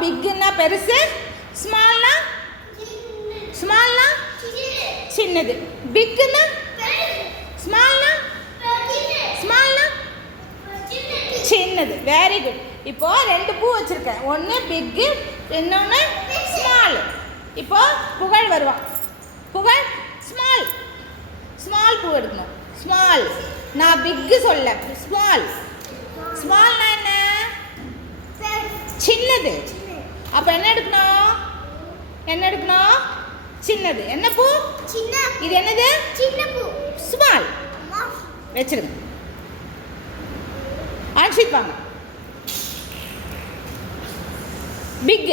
பிக்னா பெருசு, ஸ்மால்னா சின்னது. பிக்னா ஸ்மால்னா சின்னது. Very good. இப்போ 2 பூ வச்சிருக்கேன். ஒன்று பிக்கு, இன்னொன்று ஸ்மால். இப்போ புகழ் வருவான். புகழ் ஸ்மால் பூ எடுக்கணும். ஸ்மால். நான் பிக்கு சொல்ல, ஸ்மால்னா என்ன? சின்னது. அப்போ என்ன எடுக்கணும்? சின்னது. என்ன பூ? இது என்னது? ஸ்மால். வச்சிருங்க. ஆன்ஷித் வாங்க. பிக்.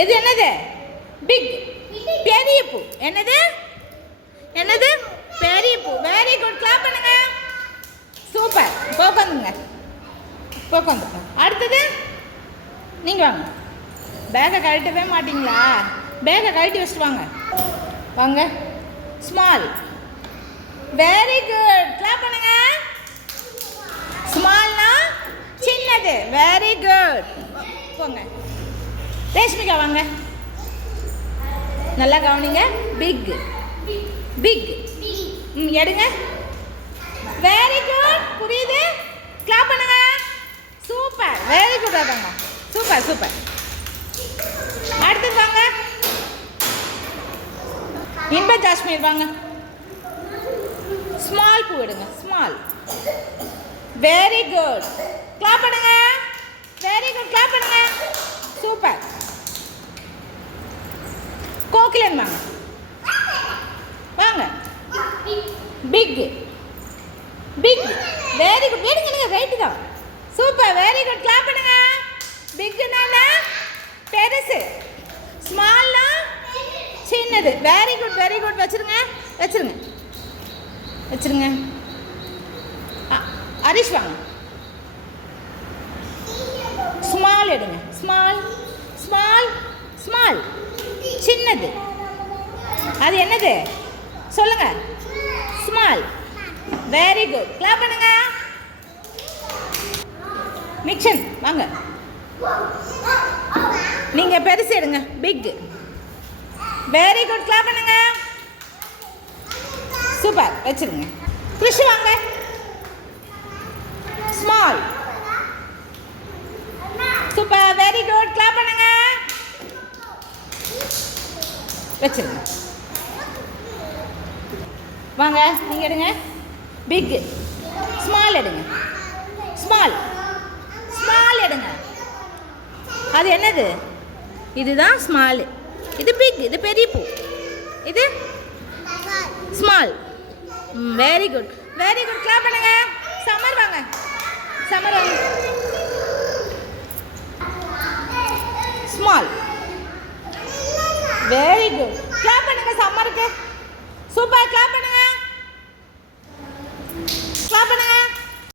எது என்னது? பிக். பெரிய பூ. என்னது? பெரிய பூ. Very good. கிளாப் பண்ணுங்க. சூப்பர். போக்கந்துங்க. அடுத்தது நீங்கள் வாங்க. பேக்கை கழட்டவே மாட்டிங்களா? பேக்கை கழட்டி வச்சுட்டு வாங்க. ஸ்மால். Very good. கிளாப் பண்ணுங்க. ஸ்மால்னா சின்னது. Very good. போங்க. ரேஷ்மிகா வாங்க. நல்லா கவனிங்க. பிக். எடுங்க. Very good. புரியுது? கிளாப் பண்ணுங்க. சூப்பர். Very good. அதாங்க. சூப்பர். அடுத்தது வாங்க. இன்ப ஜாஸ்மீர் வாங்க. ஸ்மால் பூ எடுங்க. ஸ்மால். Very good. கிளாப் பண்ணுங்க. Very good. கிளாப் பண்ணுங்க. சூப்பர். கோகிலன் வாங்க. பிக். Very good. எடுங்க. ரைட்டு தான். சூப்பர். Very good. கிளாப் பண்ணுங்க. பிக்னா பெருசு, ஸ்மால்னா சின்னது. Very good. வச்சிருங்க. ஹரிஷ் வாங்க. ஸ்மால் எடுங்க. ஸ்மால் சின்னது. அது என்னது? சொல்லுங்க. ஸ்மால். Very good. கிளாப் பண்ணுங்க. நிக்ஷன் வாங்க. நீங்க பெருசு எடுங்க. பிக். Very good. கிளாப் பண்ணுங்க. சூப்பர். வச்சிருங்க. கிருஷ் வாங்க. Small. Super. Very good. Clap பண்ணுங்க. வச்சிருங்க. வாங்க. நீங்க எடுங்க. பிக். ஸ்மால் எடுங்க. ஸ்மால் எடுங்க. அது என்னது? இதுதான் ஸ்மால். இது பிக். இது பெரிய பூ. இது ஸ்மால். Very good. கிளாப் பண்ணுங்க. சம்மர் வாங்க. ஸ்மால். Very good. கிளாப் பண்ணுங்க சம்மருக்கு. சூப்பர். கிளாப் பண்ணுங்க.